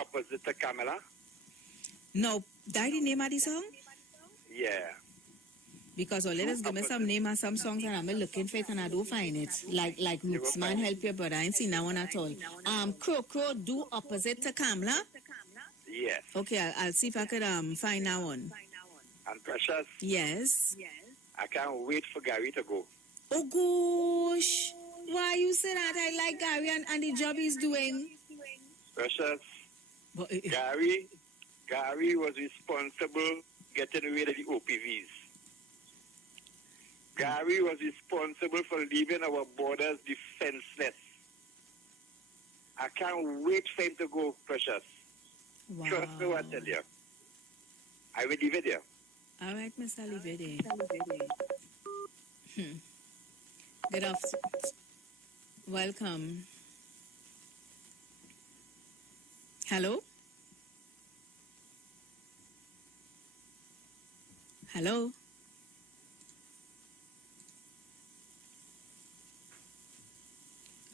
opposite to Camilla? No, that the name of the song? Yeah. Because let us give me some name and some songs and I'm looking for it and I don't find it. Like Roots Man Help Your Brother. I ain't seen that one at all. Crow do opposite to Kamla? Yes. Okay, I'll see if I could find that one. And Precious? Yes. I can't wait for Gary to go. Oh gosh. Why you say that? I like Gary and the job he's doing. Precious, But, Gary was responsible getting rid of the OPVs. Gary was responsible for leaving our borders defenseless. I can't wait for him to go, Precious. wow. Trust me what I tell you. I will leave it there. All right, Mr. Livede. Good afternoon. Welcome. Hello? Hello?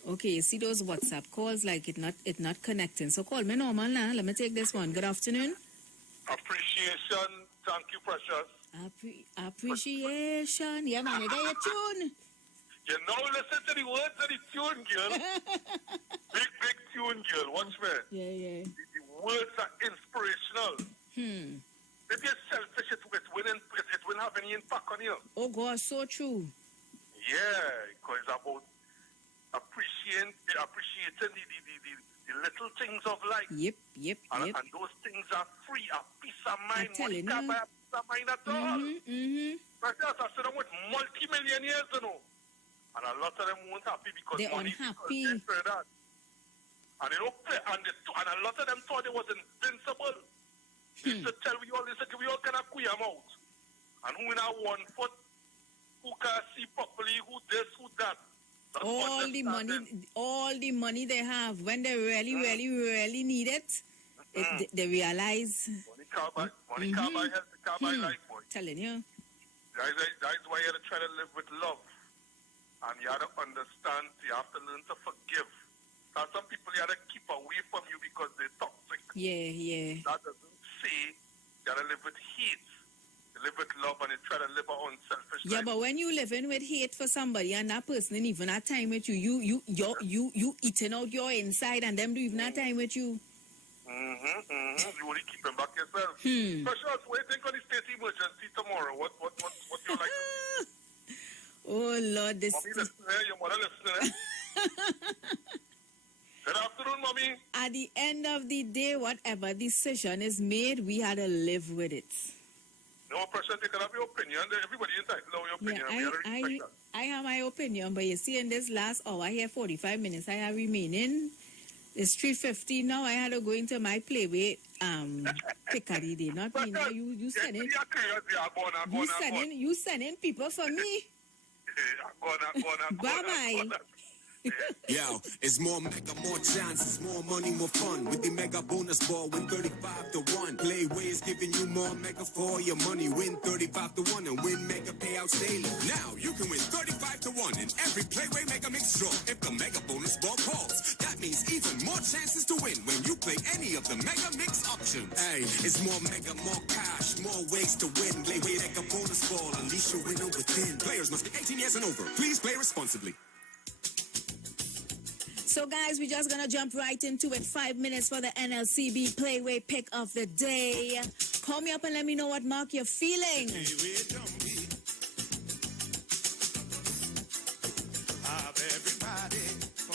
Okay, you see those WhatsApp calls like it not connecting. So call me normal now. Let me take this one. Good afternoon. Appreciation. Thank you, Precious. Appreciation. Yeah, man, you got your tune. You know, listen to the words of the tune, girl. big tune, girl. Watch me. Yeah. The words are inspirational. If you're selfish, it won't have any impact on you. Oh, God, so true. Yeah, because it's about appreciating the little things of life. Yep. And those things are free, a peace of mind. I'm telling Money can't you. buy a peace of mind at all. Precious, I said I'm with multi-millionaires, you know. And a lot of them weren't happy because They're money unhappy. because they spread that. And they don't play, and a lot of them thought it was invincible. They used to tell we all, they said we all kind of queer them out. And who in our 1 foot, who can see properly, who this, who that. That's All the money they have, when they really need it, they realize. Money can't buy health, it can't buy life, boy. Telling you. That's why you have to try to live with love. And you have to understand, you have to learn to forgive. Now, some people you have to keep away from you because they're toxic. Yeah. That doesn't say you have to live with hate. You live with love and you try to live our own selfish life. Yeah, but when you living with hate for somebody and that person ain't even have time with you eating out your inside and them do even have time with you. You only keep them back yourself. Precious, what do you think on the state emergency tomorrow? What you like to see? Oh, Lord, this... Mommy listening, your mother listening. Good afternoon, Mommy. At the end of the day, whatever decision is made, we had to live with it. No pressure, you can have your opinion. Everybody entitled to your opinion. Yeah, I have my opinion, but you see, in this last hour here, 45 minutes, I have remaining. It's 3:50 now. I had to go into my playway Piccadilly Day. Not me now. You sending people for me. Bye-bye. Yo, it's more mega, more chances, more money, more fun. With the mega bonus ball, win 35-1. Playway is giving you more mega for your money. Win 35-1 and win mega payouts daily. Now you can win 35-1 in every Playway mega mix draw if the mega bonus ball calls. That means even more chances to win when you play any of the mega mix options. Hey, it's more mega, more cash, more ways to win. Playway mega bonus ball, unleash your winner within. Players must be 18 years and over. Please play responsibly. So, guys, we're just going to jump right into it. 5 minutes for the NLCB Playway pick of the day. Call me up and let me know what mark you're feeling. Oh,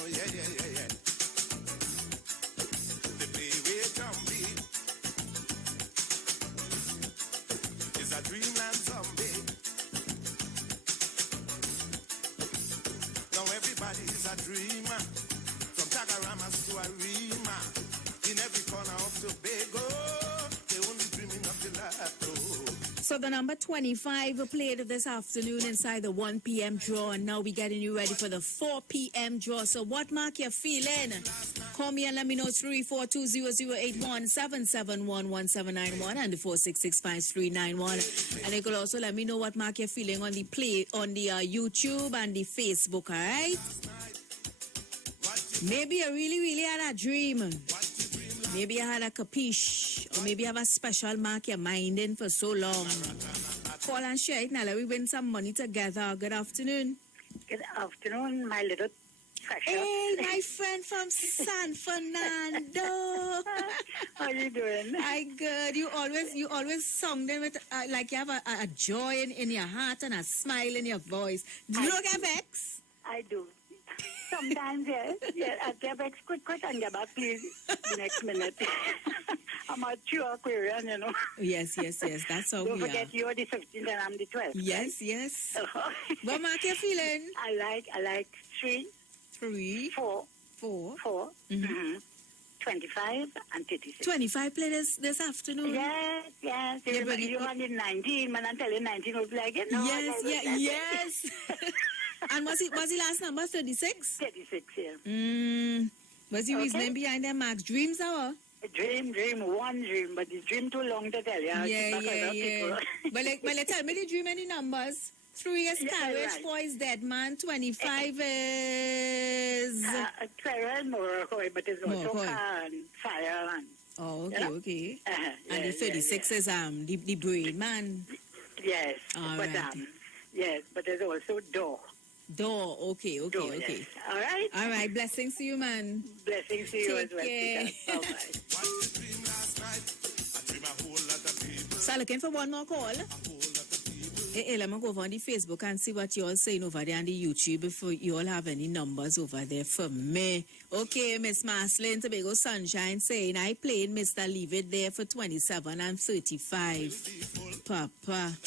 yeah. The Playway zombie is a dreamland zombie. Now everybody's a dreamer. Tagaramas to Arima, in every corner of Tobago, they only dreaming of gelato. So the number 25 played this afternoon inside the 1 p.m. draw, and now we're getting you ready for the 4 p.m. draw. So what mark you feeling? Call me and let me know. 342-0081-771-1791 and the 466-5391. And you could also let me know what mark you're feeling on the YouTube and the Facebook, all right? Maybe you really had a dream. Maybe you had a capiche, or maybe you have a special mark you're minding for so long. Call and share it now. Let we win some money together. Good afternoon. Good afternoon, my little precious. Hey, my friend from San Fernando. How you doing? I good. You always song them with like you have a joy in your heart and a smile in your voice. Do you not get vexed? I do. Sometimes, yes. Yeah, I get back quick and get back, please, the next minute. I'm a true Aquarian, you know. Yes. That's how Don't we forget are. you're the 15th and I'm the 12th. Yes. What mark you feeling? I like 3, 3, 4, 4. 4, 25 and 36. 25 play this afternoon. Yes. You only 19, man. I'm telling you, 19 was like, you know. Yes. And was the last number 36? 36, yeah. Was the reasoning behind them marks? Dreams hour? Dream, one dream, but the dream too long to tell you. Yeah. But tell me the dream any numbers. 3 is carriage, right. 4 is dead man, 25 is... 12 more, but it's also More, car and fire and... Oh, okay. And yeah, the 36 is the brain man. Yes, All but right. but there's also door. Door, okay. Yes. All right. Blessings to you, man. Blessings to you as Take well. care. Bye-bye. So looking for one more call. Hey, let me go over on the Facebook and see what you all saying over there on the YouTube before you all have any numbers over there for me. Okay, Miss Marcelin, Tobago Sunshine saying, I played Mr. Leave It There for 27 and 35. Papa.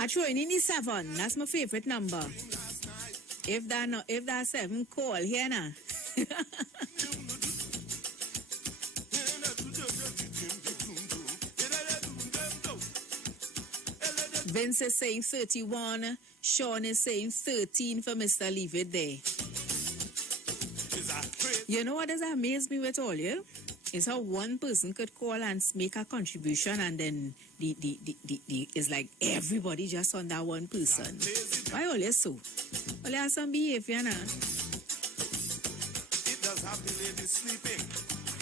I throw in the 7. That's my favorite number. If that 7, call here now. Vince is saying 31. Sean is saying 13 for Mr. Leave It There. You know what does amaze me with all you? Is how one person could call and make a contribution and then it's like everybody just on that one person. Why always so? Only have some behavior now. It does have the ladies sleeping.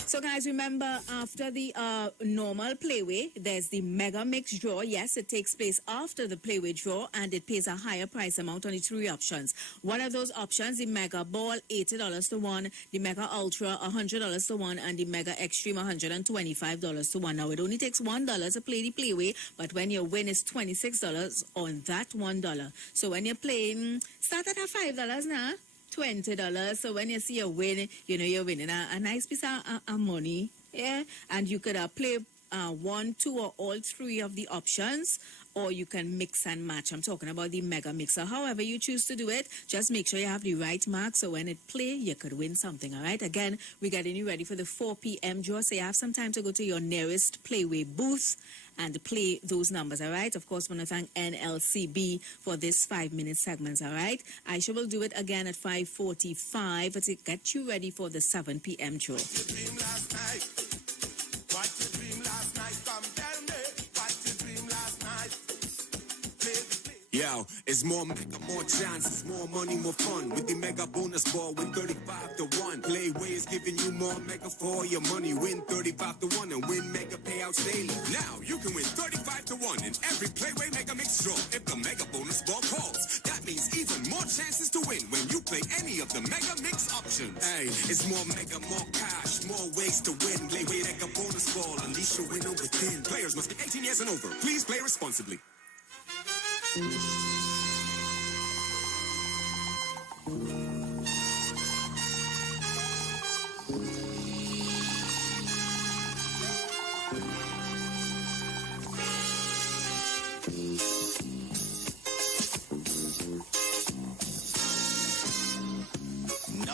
So guys, remember after the normal playway, there's the mega mix draw. Yes, it takes place after the playway draw and it pays a higher price amount on the 3 options. What are those options? The mega ball, $80 to 1, the mega ultra, $100 to 1, and the mega extreme, $125 to 1. Now it only takes $1 to play the playway, but when your win is $26 on that $1. So when you're playing, start at $5 now. $20. So when you see a win, you know you're winning a nice piece of money. Yeah, and you could play 1, 2, or all 3 of the options, or you can mix and match. I'm talking about the mega mixer. However you choose to do it, just make sure you have the right mark so when it play, you could win something. All right. Again, we're getting you ready for the 4 p.m. draw. So you have some time to go to your nearest playway booth and play those numbers, all right? Of course, I want to thank NLCB for this 5-minute segments, all right? Aisha will do it again at 5:45 to get you ready for the 7 p.m. draw. Yo, it's more mega, more chances, more money, more fun. With the mega bonus ball, win 35 to 1. Playway is giving you more mega for your money. Win 35 to 1 and win mega payouts daily. Now you can win 35 to 1 in every Playway mega mix draw. If the mega bonus ball calls, that means even more chances to win when you play any of the mega mix options. Hey, it's more mega, more cash, more ways to win. Playway mega bonus ball, unleash your winner within. Players must be 18 years and over. Please play responsibly. Now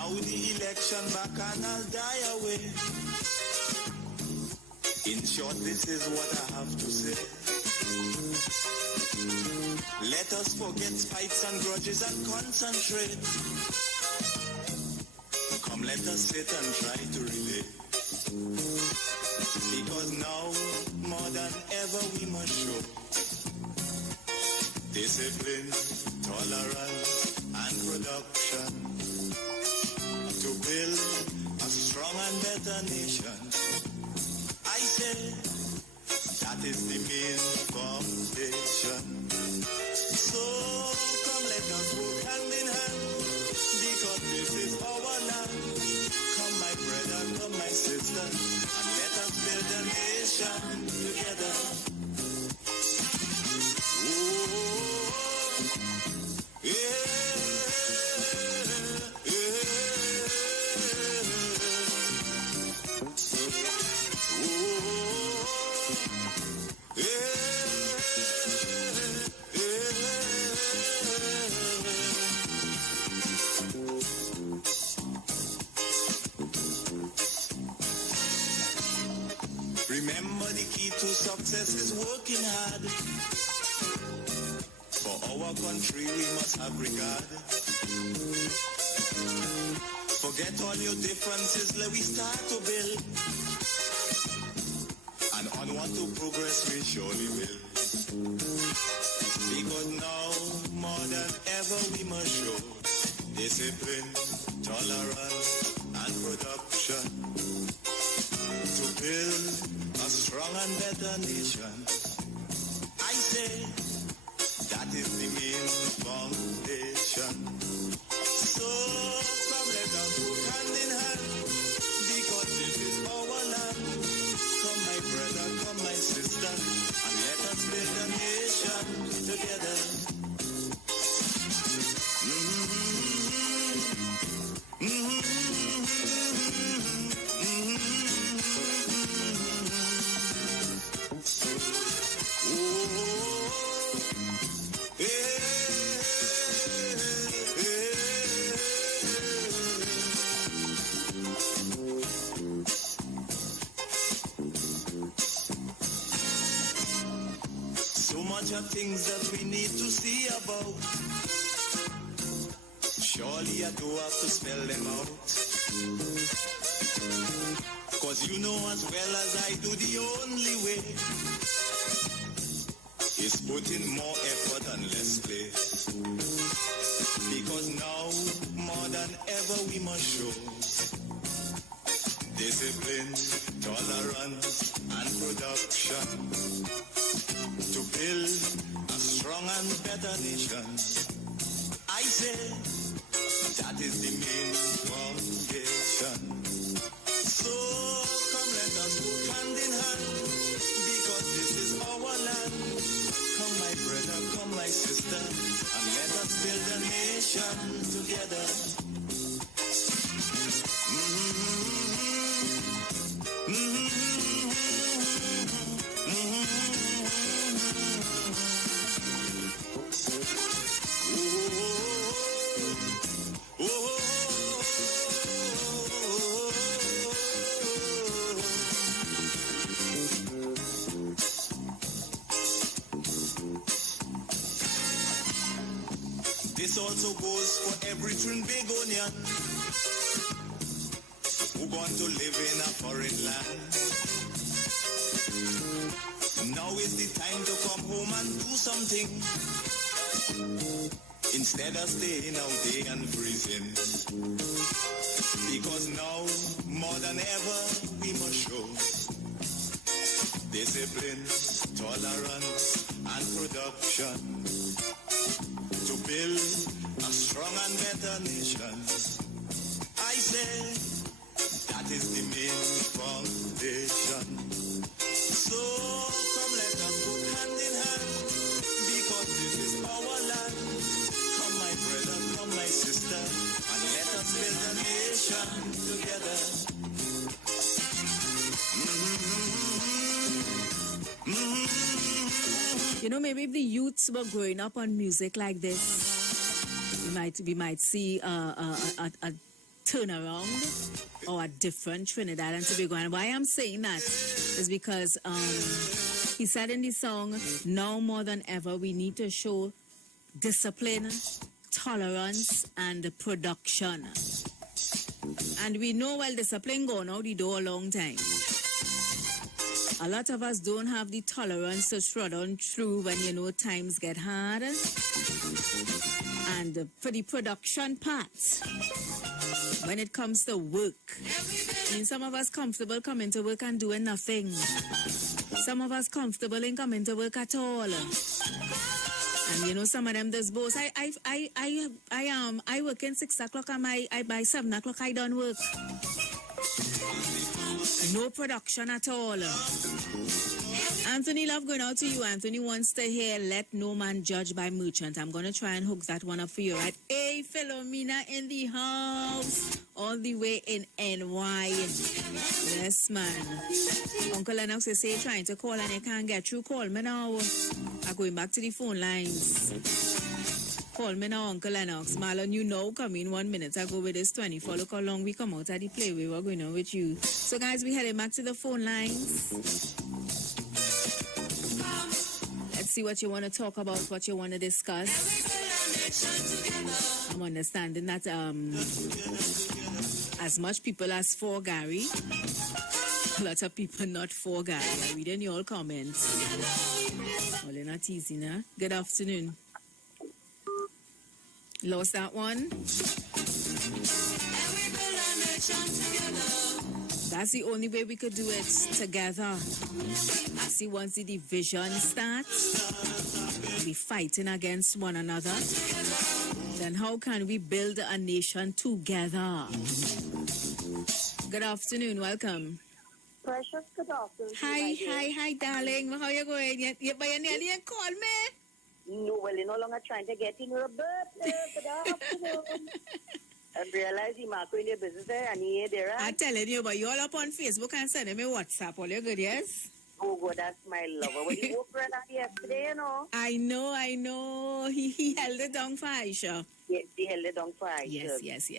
the election back and I'll die away. In short, this is what I have to say. Let us forget spites and grudges and concentrate. Come, let us sit and try to relate. Because now, more than ever, we must show discipline, tolerance, and production. and better nation. I say that is the main foundation. So come let us work hand in hand, because this is our land. Come my brother, come my sister, and let us build a nation together. Remember, the key to success is working hard. For our country we must have regard. Forget all your differences, let we start to build. And onward to progress we surely will. Because now, more than ever, we must show discipline, tolerance, and production to build a strong and better nation. I say that is the main foundation. So come let us work hand in hand, because this is our land. Come my brother, come my sister, and let us build a nation together. So much of things that we need to see about. Surely I do have to spell them out. Cause you know as well as I do, the only way is put in more effort and less play. Because now, more than ever, we must show discipline, tolerance, and production to build a strong and better nation. I say that is the main foundation. So come let us work hand in hand, because this is our land. Come my brother, come my sister, and let us build a nation together. This also goes for every Trinbagonian who want to live in a foreign land. Now is the time to come home and do something, instead of staying out there and freezing. Because now, more than ever, we must show discipline, tolerance, and production to build a strong and better nation. I say that is the main foundation. So come let us work hand in hand, because this is our land. Come my brother, come my sister, and let us build a nation together. You know, maybe if the youths were growing up on music like this, we might see a turnaround or a different Trinidad and Tobago. And why I'm saying that is because he said in the song, now more than ever, we need to show discipline, tolerance, and production. And we know, well, discipline gone out the door a long time. A lot of us don't have the tolerance to strut on through when, you know, times get hard. And for the production part, when it comes to work. I mean, some of us comfortable coming to work and doing nothing. Some of us comfortable in coming to work at all. And you know, some of them does both. I work in 6 o'clock and I by 7 o'clock I don't work. No production at all. Anthony, love going out to you. Anthony wants to hear "Let No Man Judge" by Merchant. I'm going to try and hook that one up for you, right? Hey, Philomena in the house. All the way in NY. Yes, man. Uncle Lennox is say trying to call and they can't get through. Call me now. I'm going back to the phone lines. Call me now, Uncle Lennox. Marlon, you know, come in 1 minute ago with this 24. Look how long we come out at the play. We were going on with you. So, guys, we heading back to the phone lines. Let's see what you want to talk about, what you want to discuss. I'm understanding that as much people as for Gary, a lot of people not for Gary. I'm reading your comments. Well, you're not easy, nah? Good afternoon. Lost that one? That's the only way we could do it together. See, once the division starts, we fighting against one another, then how can we build a nation together? Good afternoon, welcome. Precious, good afternoon. Hi, darling. How you going? You nearly call me? No, well, you're no longer trying to get in your birthday. Good afternoon. I realize you're in your business there and you're there, right? I'm telling you, but you're all up on Facebook and sending me WhatsApp. All you good, yes? Oh, God, that's my lover. Well, you woke her up yesterday, you know. I know. He held it down for Aisha. Yes, he held it down for Aisha. Yes.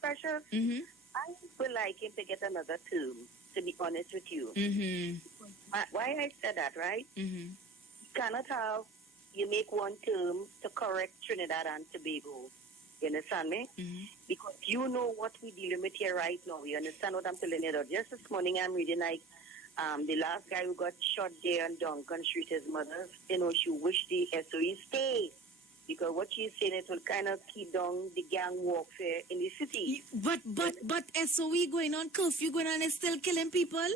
Precious, I would like him to get another term, to be honest with you. Why I said that, right? You cannot have, you make one term to correct Trinidad and Tobago. You understand me? Because you know what we're dealing with here right now. You understand what I'm telling you? Just this morning I'm reading like the last guy who got shot there on Duncan Street, his mother, you know, she wished the SOE stay. Because what she's saying, it will kind of keep down the gang warfare in the city. But SOE going on, curfew going on, and still killing people?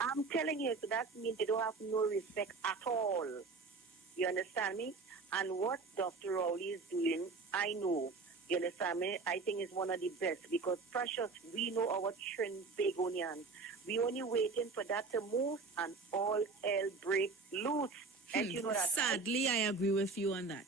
I'm telling you, so that means they don't have no respect at all. You understand me? And what Dr. Rowley is doing, I know. You understand me? I think it's one of the best because Precious, we know our Trinbagonians. We only waiting for that to move and all hell break loose. And you know that. Sadly, I agree with you on that.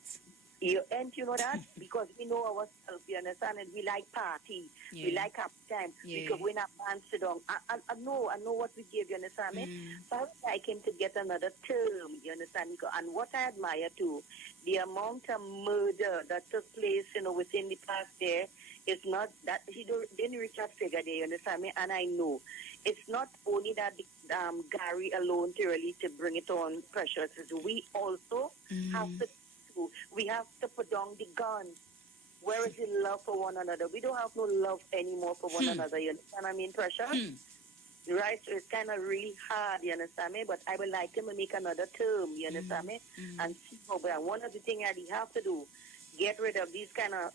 And you know that? Because we know ourselves, you understand? And we like party. We like happy time. We could win a band sit down. I know what we give, you understand me? So I would like him to get another term, you understand? And what I admire too, the amount of murder that took place, you know, within the past there, it's not that he didn't reach that figure there, you understand me? And I know it's not only that Gary alone to really to bring it on Precious. We also have to put down the gun. Where is the love for one another? We don't have no love anymore for one another. You understand what I mean, Precious? Right? So it's kind of really hard, you understand me? But I would like him to make another term, you understand me? And see how, but one of the things that he have to do, get rid of these kind of,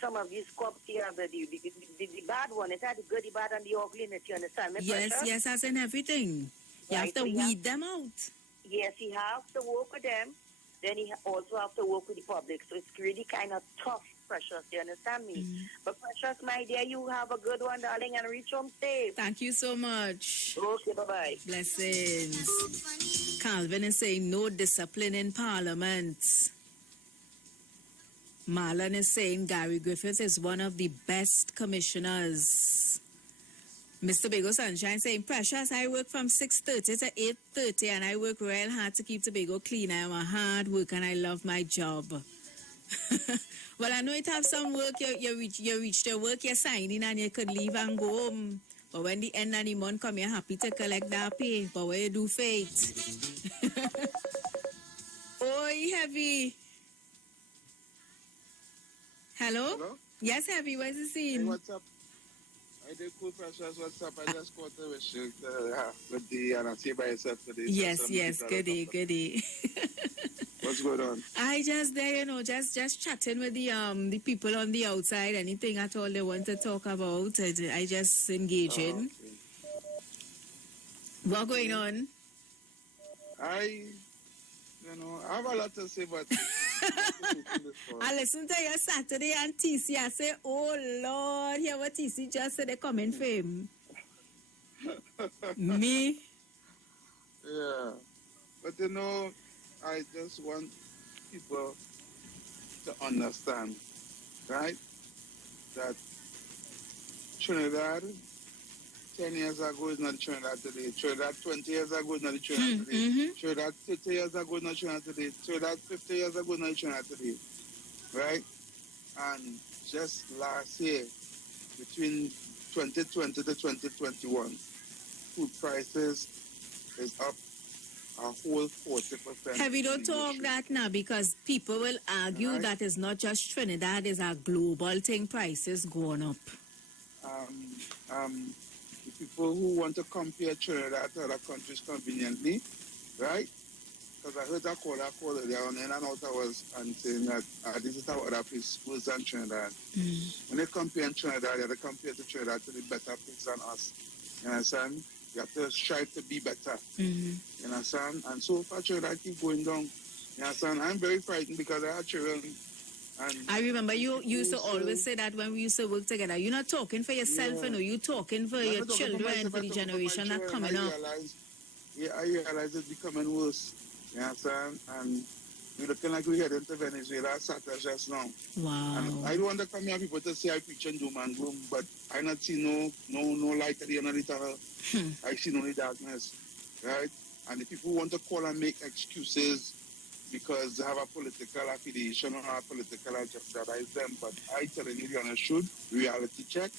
some of these cops here, the bad one. It had the good, the bad, and the ugly in it, you understand me, Precious? Yes, as in everything. You have to weed them out. Yes, he has to work with them. Then he also have to work with the public. So it's really kind of tough, Precious. You understand me? But Precious, my dear, you have a good one, darling, and reach home safe. Thank you so much. Okay, bye-bye. Blessings. Calvin is saying no discipline in Parliament. Marlon is saying Gary Griffiths is one of the best commissioners. Mr. Tobago Sunshine saying, Precious, I work from 6:30 to 8:30 and I work real hard to keep Tobago clean. I am a hard worker and I love my job. Well, I know it have some work. You reach the work, you're signing and you could leave and go home. But when the end of the month come, you're happy to collect that pay. But what you do, Faith? Oi, Heavy. Hello? Yes, Heavy, where's the scene? Hey, what's up? I did cool, Precious. What's up? I just called to wish you good day and I'll see you by yourself today. Yes, good day. Well, What's going on? I just there, just chatting with the people on the outside. Anything at all they want to talk about, I just engage in. Okay. What going on? I have a lot to say, but I listen to your Saturday and TC. I say, oh Lord, hear what TC just said. They coming for him. Me. Yeah. But I just want people to understand, right, that Trinidad 10 years ago is not Trinidad today. Trinidad 20 years ago is not Trinidad today. Mm-hmm. Trinidad 30 years ago is not Trinidad today. Trinidad 50 years ago is not Trinidad today. Right? And just last year, between 2020 to 2021, food prices is up a whole 40%. Have you don't talk that now, because people will argue that it's not just Trinidad, it's a global thing, prices going up. The people who want to compare Trinidad to other countries conveniently, right? Because I heard that call earlier on, in and out I was and saying that this is how other places worse than Trinidad. When they compare Trinidad, they have to compare to Trinidad to the better place than us. You understand? You have to strive to be better. You understand? And so far, Trinidad keep going down. You understand? I'm very frightened because I have children. And I remember you used to always say that when we used to work together. You're not talking for yourself, you're talking for your children, for the generation that coming up. I realize it's becoming worse. You understand? And we're looking like we're heading to Venezuela, Saturday just now. Wow. And I don't want to come here people to say I preach and doom and gloom, but I not see no light at the end of the tunnel. I see only darkness, right? And the people want to call and make excuses because they have a political affiliation or a political agenda. That is them. But I telling you the honest truth, reality check,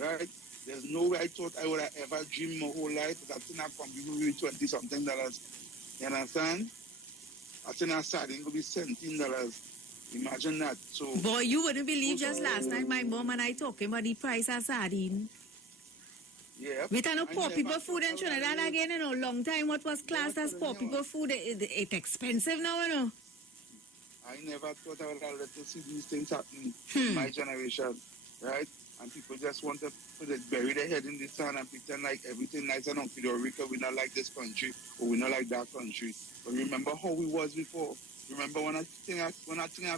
right? There's no way I thought I would have ever dreamed my whole life that I think I'm going to be $20-something. You understand? I think I started going to be $17. Imagine that. So, boy, you wouldn't believe just last night my mom and I talking about the price of sardine. Yeah. We don't know poor people food in Trinidad again, long time what was classed as poor people food, it's expensive now, I never thought I would have let to see these things happening in my generation, right? And people just want to bury their head in the sand and pretend like everything nice and hunky dory, we not like this country or we not like that country. But remember how we was before. Remember when I think I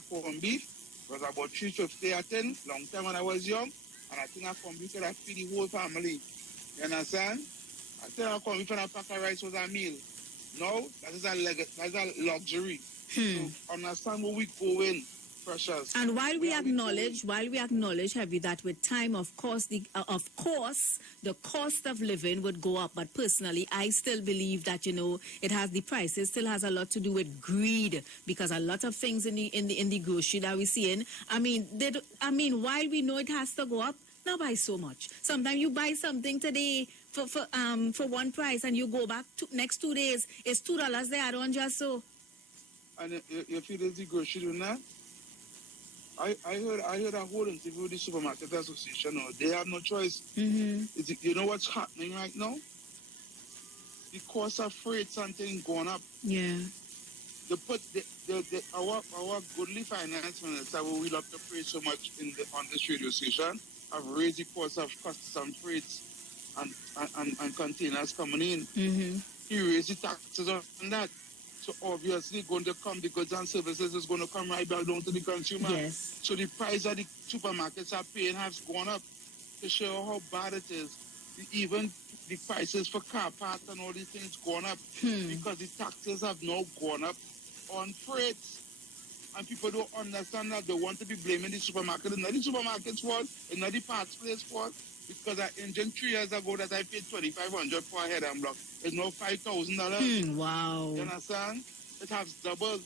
corn beef was about $3.50 a tin, long time when I was young, and I think I corn beef could feed the whole family. You understand? I think I corn beef and a pack of rice was a meal. No, that is a luxury. So understand where we going, precious. And while we acknowledge, Heavy, that with time, of course, the cost of living would go up. But personally, I still believe that the prices still has a lot to do with greed, because a lot of things in the grocery that we see in. While we know it has to go up, not buy so much. Sometimes you buy something today for one price, and you go back next 2 days, it's $2 there. I don't just so. And if you did the grocery doing that, I heard a whole interview with the Supermarket Association. They have no choice. You know what's happening right now? The cost of freight something going up. Yeah. Our goodly finance minister, who we love to praise so much on this radio station, have raised the cost of customs freights and containers coming in. He raised the taxes on that. So obviously going to come, the goods and services is going to come right back down to the consumer. Yes. So the price that the supermarkets are paying has gone up to show how bad it is. Even the prices for car parts and all these things gone up because the taxes have now gone up on freights. And people don't understand that. They want to be blaming the supermarket. It's not the supermarket's fault. It's not the parts place fault. Because that engine 3 years ago that I paid $2,500 for a head and block is now $5,000. Wow. You understand? It has doubled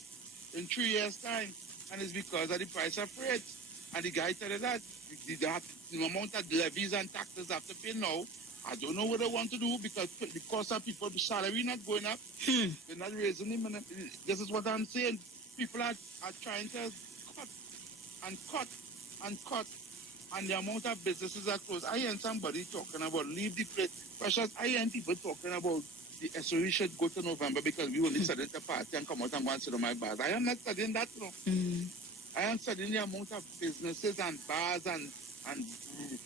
in 3 years' time. And it's because of the price of freight. And the guy said that the amount of levies and taxes have to pay now, I don't know what they want to do because the cost of people's salary not going up. They're not raising them. This is what I'm saying. People are trying to cut and cut and cut. And the amount of businesses are closed. I hear somebody talking about leave the place. Precious, I hear people talking about the SOE should go to November because we only studied the party and come out and go and sit on my bars. I am not studying that, no. I am studying the amount of businesses and bars and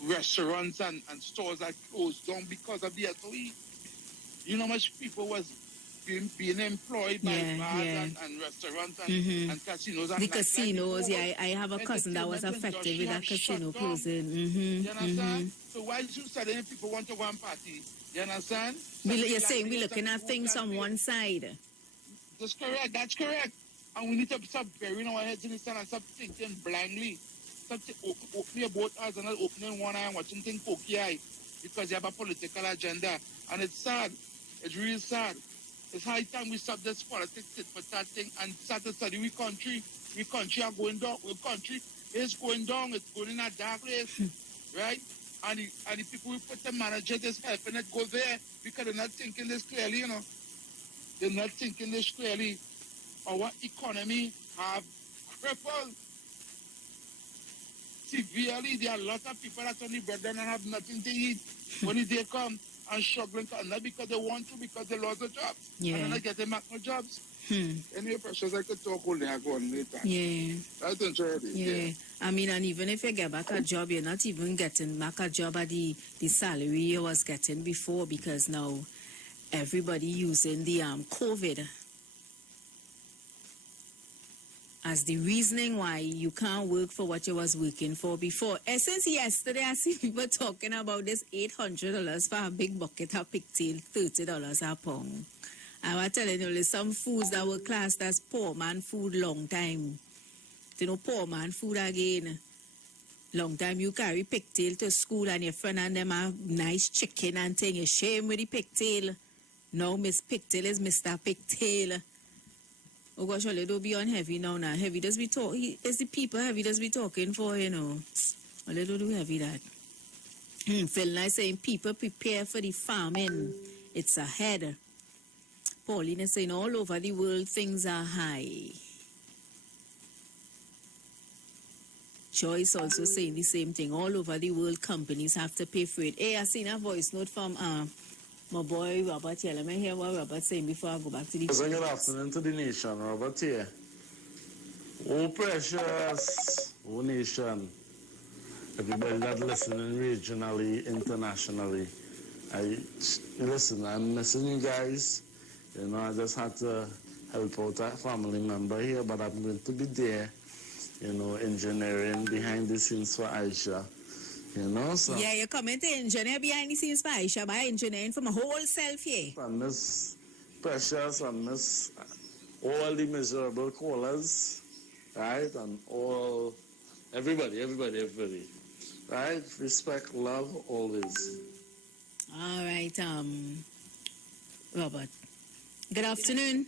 restaurants and stores that closed down because of the SOE. You know how much people was being employed by bars and restaurants and casinos. And the casinos, I have a cousin that was affected with that casino closing. You understand? So why is you studying people want to go and party? You understand? You're saying we're looking at things on one side. That's correct. And we need to stop burying our heads in the sand and stop thinking blindly. Stop opening both eyes and not opening one eye and watching things pokey eye because you have a political agenda. And it's sad. It's really sad. It's high time we stop this politics for that thing and start to study we country. We country are going down. We country is going down. It's going in a dark place. Right? And the people who put the managers is helping it go there because they're not thinking this clearly, you know. They're not thinking this clearly. Our economy have crippled severely. There are a lot of people that only bread and have nothing to eat when they come and struggling, not because they want to, because they lost a job. And they're not getting back no jobs. Anyway, Precious, I could talk only and go on later. That's interesting. Yeah. I mean, and even if you get back a job, you're not even getting back a job at the salary you was getting before because now everybody using the COVID as the reasoning why you can't work for what you was working for before. Since yesterday, I see people talking about this $800 for a big bucket of pigtail, $30 a pound. I was telling you, there's some foods that were classed as poor man food long time. You know, poor man food again. Long time you carry pigtail to school and your friend and them have nice chicken and thing. You shame with the pigtail. No, Miss Pigtail is Mr. Pigtail. Oh gosh, Ollie, don't be on heavy now. Heavy does be talking. It's the people heavy does be talking for, you know. Ollie, don't do heavy that. Phil nice saying people prepare for the famine. It's ahead. Pauline is saying all over the world things are high. Joyce also saying the same thing. All over the world companies have to pay for it. Hey, I seen a voice note from my boy Robert here. Let me hear what Robert saying before I go back to the good afternoon to the nation, Robert here. Oh precious, oh nation. Everybody that listening regionally, internationally. I'm missing you guys. You know, I just had to help out a family member here, but I'm going to be there, you know, engineering behind the scenes for Aisha. You know, so. Yeah, you're coming to engineer behind the scenes for Aisha by engineering from a whole self here. And Miss Precious and Miss all the miserable callers, right? And all everybody. Right? Respect, love, always. All right, Robert. Good afternoon.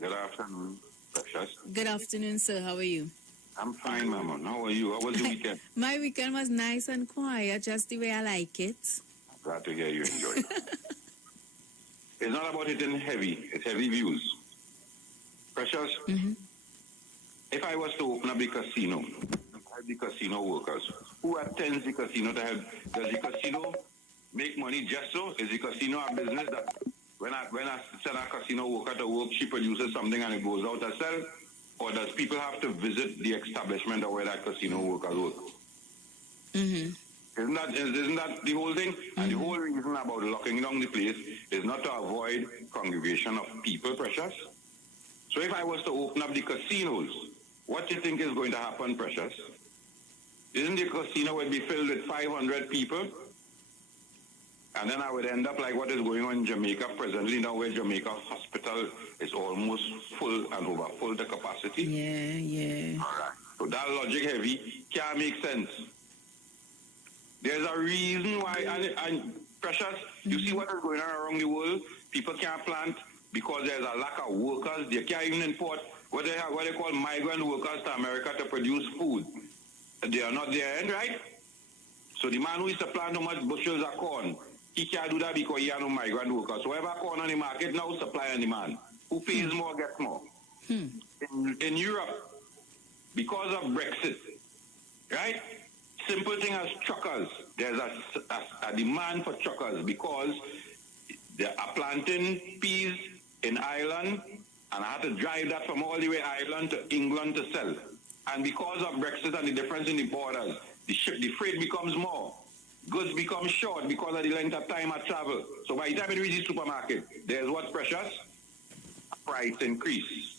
Good afternoon, Precious. Good afternoon, sir. How are you? I'm fine, Mama. How are you? How was your weekend? My weekend was nice and quiet, just the way I like it. Glad to hear you enjoyed it. It's not about it in heavy. It's heavy views. Precious, if I was to open up the casino, the casino workers, who attends the casino to help? Does the casino make money just so? Is the casino a business that when I send a casino worker to work, she produces something and it goes out to sell? Or does people have to visit the establishment or where that casino workers work? Isn't that the whole thing? And the whole reason about locking down the place is not to avoid congregation of people, Precious. So if I was to open up the casinos, what do you think is going to happen, Precious? Isn't the casino would be filled with 500 people? And then I would end up like what is going on in Jamaica presently now, where Jamaica Hospital is almost full and over full to capacity. Yeah. All right. So that logic heavy can't make sense. There's a reason why, and Precious, you see what is going on around the world? People can't plant because there's a lack of workers. They can't even import what they call migrant workers to America to produce food. They are not there, right? So the man who is to plant no much bushels of corn, he can't do that because he has no migrant workers. So whatever corn on the market now, supply and demand. Who pays more gets more. In Europe, because of Brexit, right? Simple thing as truckers. There's a demand for truckers because They are planting peas in Ireland, and I had to drive that from all the way Ireland to England to sell. And because of Brexit and the difference in the borders, the freight becomes more. Goods become short because of the length of time I travel. So by the time it reaches the supermarket, there's what's precious? A price increase.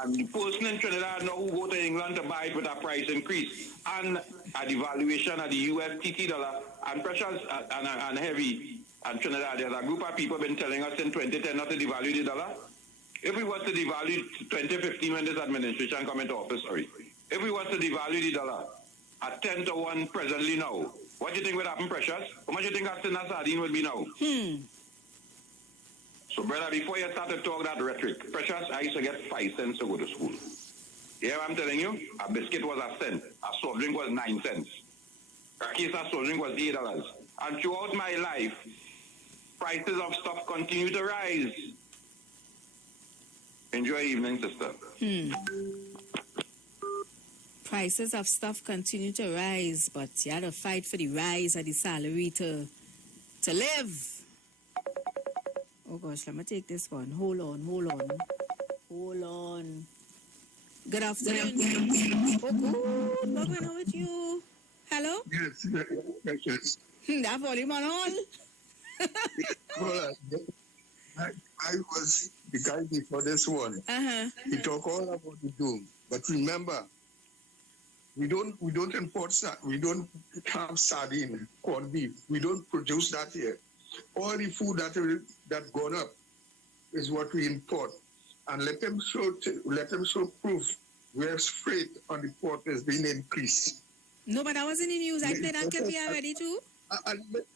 And the person in Trinidad now who go to England to buy it with a price increase and a devaluation of the USDT dollar and precious and heavy. And Trinidad, there's a group of people been telling us in 2010 not to devalue the dollar. If we was to devalue 2015 when this administration come into office, if we was to devalue the dollar at 10 to 1 presently now, what do you think would happen, Precious? How much do you think a tin of sardine would be now? So, brother, before you start to talk that rhetoric, Precious, I used to get 5 cents to go to school. Yeah, I'm telling you, a biscuit was a cent, a soft drink was 9 cents. A case of soft drink was $8. And throughout my life, prices of stuff continue to rise. Enjoy evening, sister. Prices of stuff continue to rise, but you had to fight for the rise of the salary to live. Oh gosh, let me take this one. Hold on. Good afternoon. Oh, good. What's going on with you? Hello? Yes, Precious. That volume on. Well, I was the guy before this one. He talk all about the doom. But remember, we don't import we don't have sardine, corned beef. We don't produce that here. All the food that gone up is what we import. And let them show proof where freight on the port is being increased. No, but I was in the news. I played that clip here already too.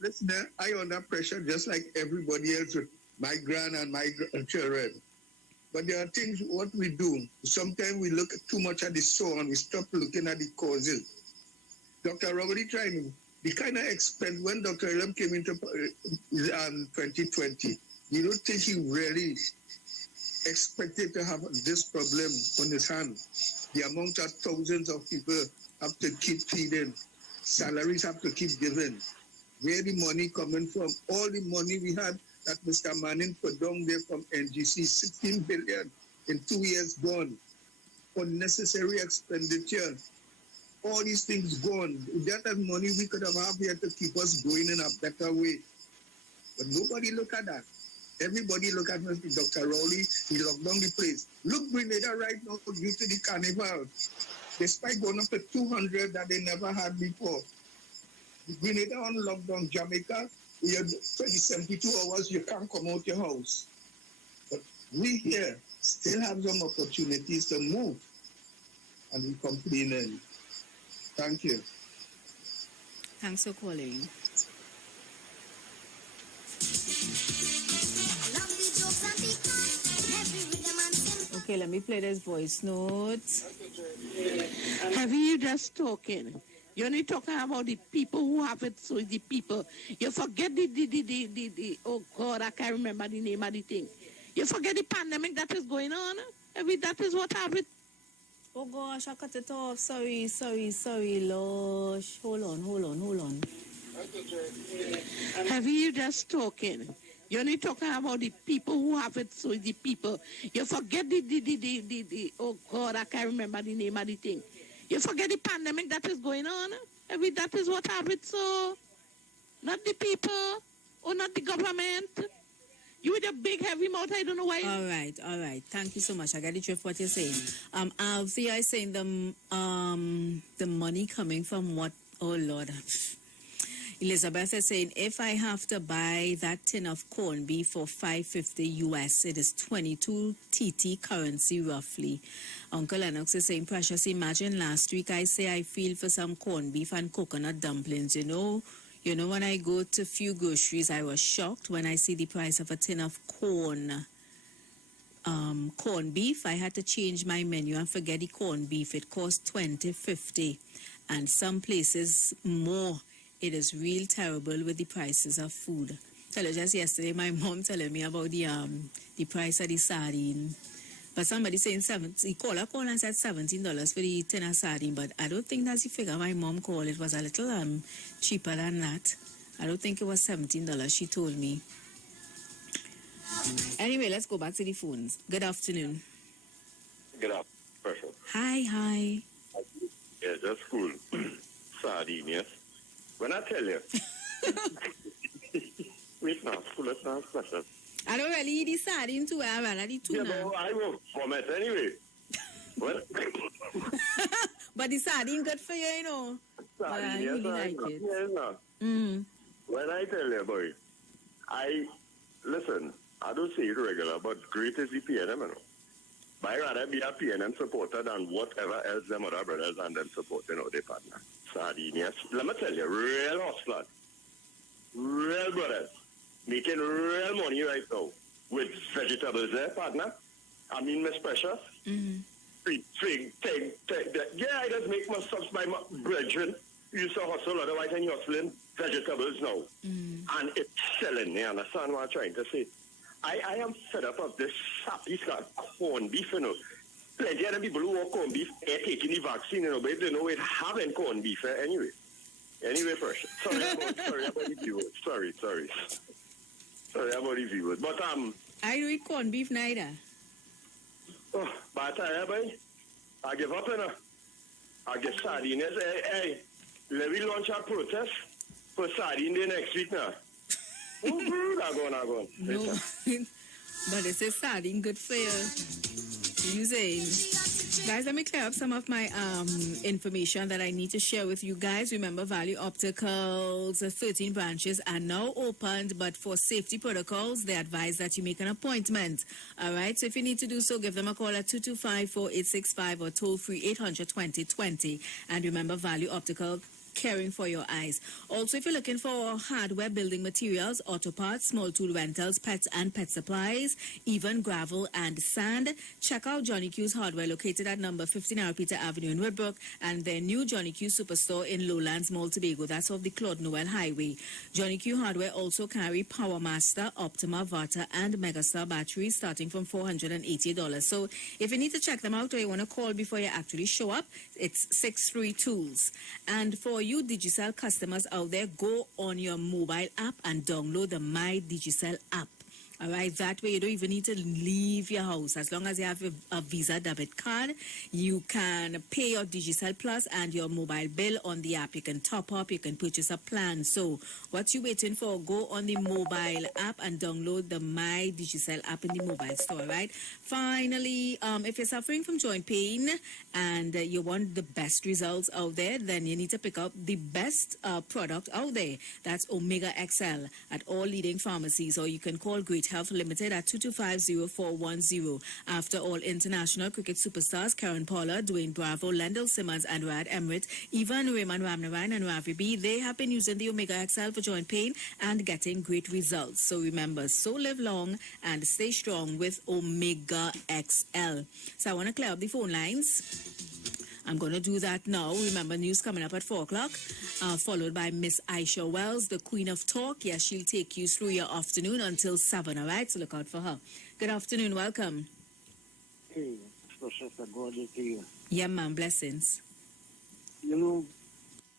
Listen, I under pressure just like everybody else with my grand and my children. But there are things what we do. Sometimes we look too much at the soul and we stop looking at the causes. Dr. Rowley trying the kind of expense when Dr. Elam came into 2020, you don't think he really expected to have this problem on his hands? The amount of thousands of people have to keep feeding, salaries have to keep giving. Where the money coming from? All the money we had that Mr. Manning put down there from NGC, 16 billion in 2 years gone. Unnecessary expenditure. All these things gone. That money we could have had here to keep us going in a better way. But nobody look at that. Everybody look at Dr. Rowley. He locked down the place. Look, Grenada right now due to the carnival. Despite going up to 200 that they never had before. Grenada on lockdown, Jamaica, you have 72 hours, you can't come out your house. But we here still have some opportunities to move. And we complaining. Thank you. Thanks for calling. Okay, let me play this voice note. Have you just talking? You're only talking about the people who have it, so the people. You forget the oh God, I can't remember the name of the thing. You forget the pandemic that is going on. That is what happened. Oh gosh, I cut it off. Sorry, Losh. Hold on. Have you just talking? You're only talking about the people who have it, so the people. You forget the oh God, I can't remember the name of the thing. You forget the pandemic that is going on. That is what happened, so not the people or not the government. You with a big heavy mouth, I don't know why. All right. Thank you so much. I got the drift what you're saying. Alfie, I saying the money coming from what? Oh Lord. Elizabeth is saying, if I have to buy that tin of corned beef for $5.50 US, it is 22 TT currency roughly. Uncle Lennox is saying, Precious, imagine last week I say I feel for some corned beef and coconut dumplings, you know. When I go to few groceries, I was shocked when I see the price of a tin of corned beef. I had to change my menu and forget the corned beef. It cost $20.50, and some places more. It is real terrible with the prices of food. Tell you, just yesterday, my mom telling me about the price of the sardine. But somebody saying he called and said $17 for the tin of sardine, but I don't think that's the figure my mom called. It was a little cheaper than that. I don't think it was $17, she told me. Anyway, let's go back to the phones. Good afternoon. Good afternoon. Hi. Yeah, that's cool. Sardine, yes. When I tell you, wait now, school, let's not special. I don't really eat the sardine too, I rather the tuna. Yeah, but I will vomit anyway. Well, but the sardine good for you, you know. Sardine, I really like it. Yes, no. When I tell you, boy, listen, I don't say it regular, but great is the PNM, you know. But I rather be a PNM supporter than whatever else them other brothers and them support, you know, their partner. Sardine, yes. Let me tell you, real hustler, real brothers, making real money right now with vegetables there, partner. I mean, Miss Precious. Yeah, I just make my stuff by my brethren. You used to hustle, otherwise I'm hustling vegetables now. And it's selling, you understand what I'm trying to say? I am fed up of this sap. He's got corned beef, you know. Plenty of them people who want corned beef are taking the vaccine, you know, but they know it having corned beef anyway. Anyway, first, sorry about the viewers. Sorry about the viewers. But I don't eat corned beef neither. Oh, but I give up, you know. I get sardines. Hey, let me launch a protest for sardine day next week now. Oh, good. I'm going. No, but it's a sardine good for you. You saying, guys, let me clear up some of my information that I need to share with you guys. Remember, Value Optical's 13 branches are now opened, but for safety protocols, they advise that you make an appointment. All right, so if you need to do so, give them a call at 225-4865 or toll free 800-2020. And remember, Value Optical, caring for your eyes. Also, if you're looking for hardware, building materials, auto parts, small tool rentals, pets and pet supplies, even gravel and sand, check out Johnny Q's Hardware, located at number 15 Peter Avenue in Woodbrook, and their new Johnny Q Superstore in Lowlands Mall, Tobago. That's off the Claude Noel Highway. Johnny Q Hardware also carry Power Master, Optima, Vata, and Megastar batteries starting from $480. So if you need to check them out or you want to call before you actually show up, it's 63 Tools. And for you Digicel customers out there, go on your mobile app and download the My Digicel app. All right, that way you don't even need to leave your house. As long as you have a Visa debit card, you can pay your Digicel Plus and your mobile bill on the app. You can top up, you can purchase a plan. So what you waiting for? Go on the mobile app and download the My Digicel app in the mobile store, right? Finally, if you're suffering from joint pain and you want the best results out there, then you need to pick up the best product out there. That's Omega XL at all leading pharmacies, or you can call Great Health Limited at 225-0410. After all, international cricket superstars Karen Pollard, Dwayne Bravo, Lendl Simmons, and Rad Emrit, even Raymond Ramnarayan and Ravi B, they have been using the Omega XL for joint pain and getting great results. So remember, so live long and stay strong with Omega XL. So I want to clear up the phone lines. I'm going to do that now. Remember, news coming up at 4 o'clock, followed by Miss Aisha Wells, the Queen of Talk. Yes, she'll take you through your afternoon until 7, all right? So look out for her. Good afternoon. Welcome. Hey, Professor, God to you. Yeah, ma'am. Blessings. You know,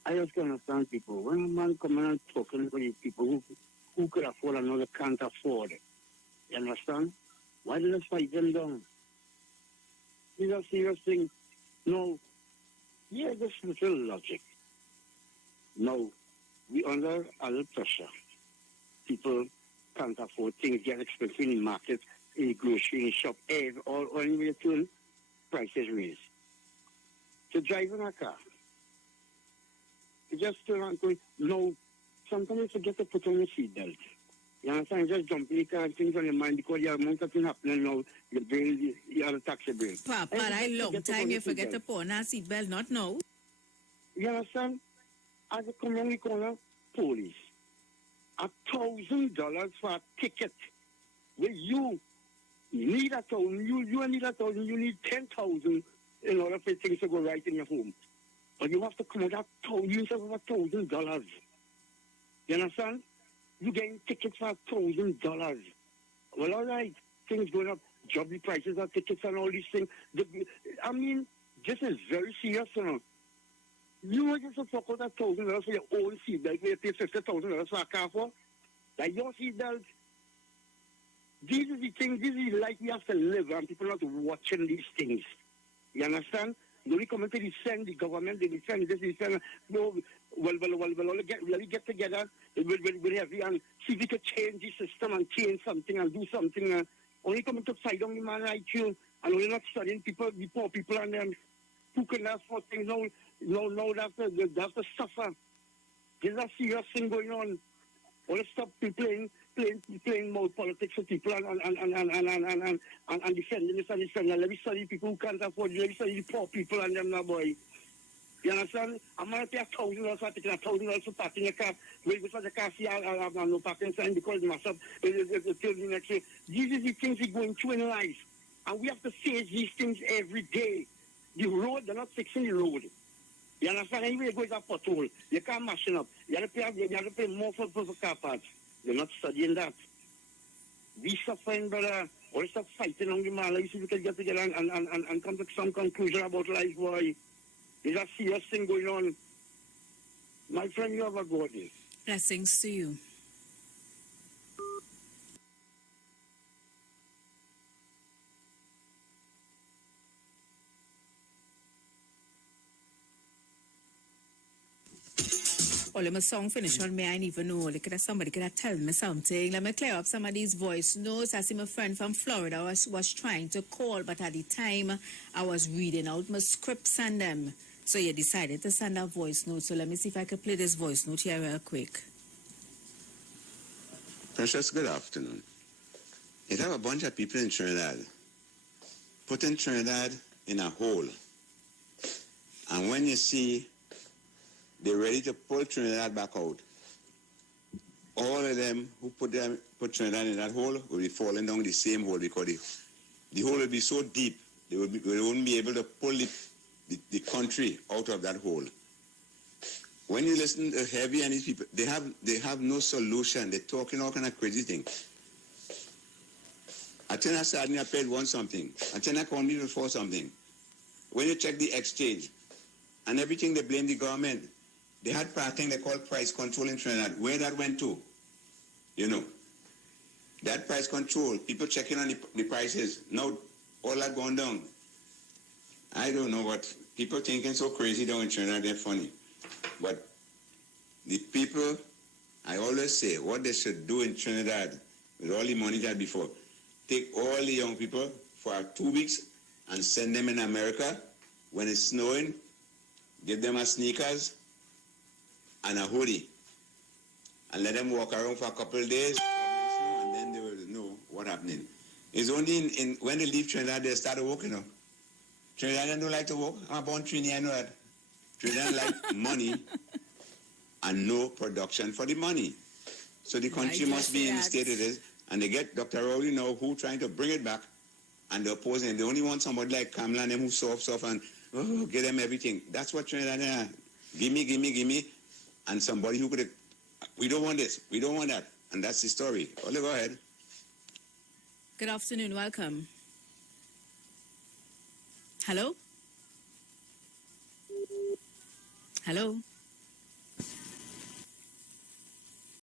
I just can understand people. When a man come and talking to people who could afford and another can't afford it, you understand? Why do they fight them down? These are serious things. No. Yeah, just little logic. No, we under a little pressure. People can't afford things, get expensive in the market, in the grocery, in the shop, all anywhere to prices raise. To drive in a car, you just turn around going, no, sometimes you forget to put on your seatbelt. You understand? Just jump in the car and things on your mind because the amount of things happening now, the bill, the other taxi bill. Papa, I long time you forget to put on a seatbelt, not now. You understand? As a come around the corner, police. $1,000 for a ticket. Well, you need 1,000. You need 1,000. You need 10,000 in order for things to go right in your home. But you have to come out $1,000. You understand? You getting tickets for $1,000. Well, all right, things going up, job prices of tickets and all these things. I mean, this is very serious, you know. You are just to talk about $1,000 for your own seatbelt, where you pay $50,000 for a car for. Like your seatbelt. These are the things, this is the life we have to live, and people not watching these things. You understand? When we come into the government, they defend this, no, we'll get together, we'll have and see if we can change the system and change something and do something. Only coming to fight on the man like you, and we're not studying people, the poor people, and them who can ask for things now they have to suffer. There's a serious thing going on. All stop playing more politics with people and defending this and defending. Let me study people who can't afford it. Let me study the poor people and them now, boy. You understand? I'm going to pay $1,000 for taking $1,000 for parking a car. Wait before the car see I have no parking sign because myself it tells me next year. These are the things we're going through in life. And we have to face these things every day. The road, they're not fixing the road. You understand? Anyway, it goes a pothole. You can't mash it up. You have to pay more for car parts. They're not studying that. We suffering, brother. Or stop fighting on the man. Like, see if we can get together and come to some conclusion about life, boy. There's a serious thing going on. My friend, you have a good day. Blessings to you. Let my song finish on me. I didn't even know. Somebody could have tell me something. Let me clear up some of these voice notes. I see my friend from Florida was trying to call, but at the time I was reading out my scripts and them. So you decided to send a voice note. So let me see if I can play this voice note here real quick. Precious, good afternoon. You have a bunch of people in Trinidad. Putting Trinidad in a hole. And when you see they're ready to pull Trinidad back out, all of them who put Trinidad in that hole will be falling down the same hole because the hole will be so deep they won't be able to pull the country out of that hole. When you listen to Heavy and these people, they have no solution. They're talking all kind of crazy things. I think I suddenly paid one something. I think I called me for something. When you check the exchange and everything, they blame the government. They had part thing they call price control in Trinidad. Where that went to? You know. That price control, people checking on the prices. Now, all that gone down. I don't know what people thinking so crazy down in Trinidad, they're funny. But the people, I always say, what they should do in Trinidad with all the money they had before, take all the young people for 2 weeks and send them in America. When it's snowing, give them a sneakers and a hoodie and let them walk around for a couple of days and then they will know what's happening. It's only when they leave Trinidad they start walking up. Trinidadians don't like to walk. I'm born Trinidad, I know that. Trinidad like money and no production for the money. So the country must be in the state it is. And they get Dr. Rowley now who trying to bring it back and they're opposing. They only want somebody like Kamala and them who soft and give them everything. That's what Trinidad are. Give me. And somebody who could, we don't want this, we don't want that. And that's the story. Ole, go ahead. Good afternoon, welcome. Hello? Hello?